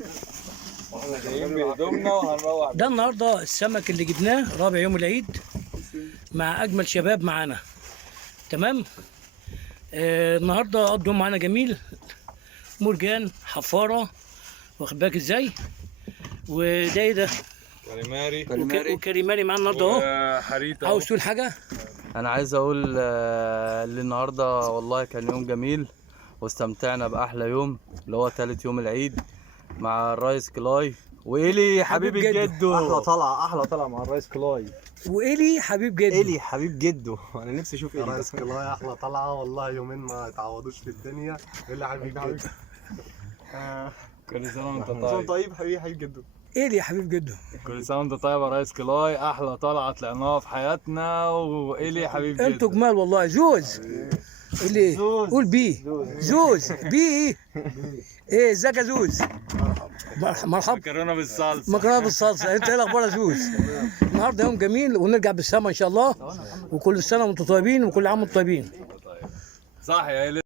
واحنا جايين بهدومنا وهنروح. ده النهارده السمك اللي جبناه رابع يوم العيد مع اجمل شباب معانا. تمام. النهارده قضوا معانا جميل، مرجان، حفاره، واخد بالك ازاي، وده ايه ده، كاليماري وكريماري معانا النهارده اهو. وحريته. عاوز تقول حاجه؟ انا عايز اقول اللي النهارده والله كان يوم جميل، واستمتعنا باحلى يوم اللي هو ثالث يوم العيد مع الريس كلاي وإيلي حبيب جدو. احلى طلعه مع الريس كلاي. وإيلي حبيب جدو. إيلي حبيب جدو، انا نفسي اشوف إيلي. الريس كلاي احلى طلعه والله، يومين ما يتعوضوش في الدنيا. إيلي حبيب جدو. كل سنه وانت طيب طيب. حبيب جدو. إيلي حبيب جدو. كل سنه وانت طيب يا ريس كلاي، احلى طلعه طلعناها في حياتنا، وإيلي حبيب جدا. انتوا جمال والله. زوز اللي قول بي زوز بي. ايه ازيك يا زوز؟ مرحبا. مكرونه بالصلصه. مكرونه بالصلصه. انت ايه الاخبار يا زوز؟ النهارده يوم جميل ونرجع بالسما ان شاء الله، وكل سنه وانتم طيبين وكل عام وانتم طيبين. صح يا إيلي.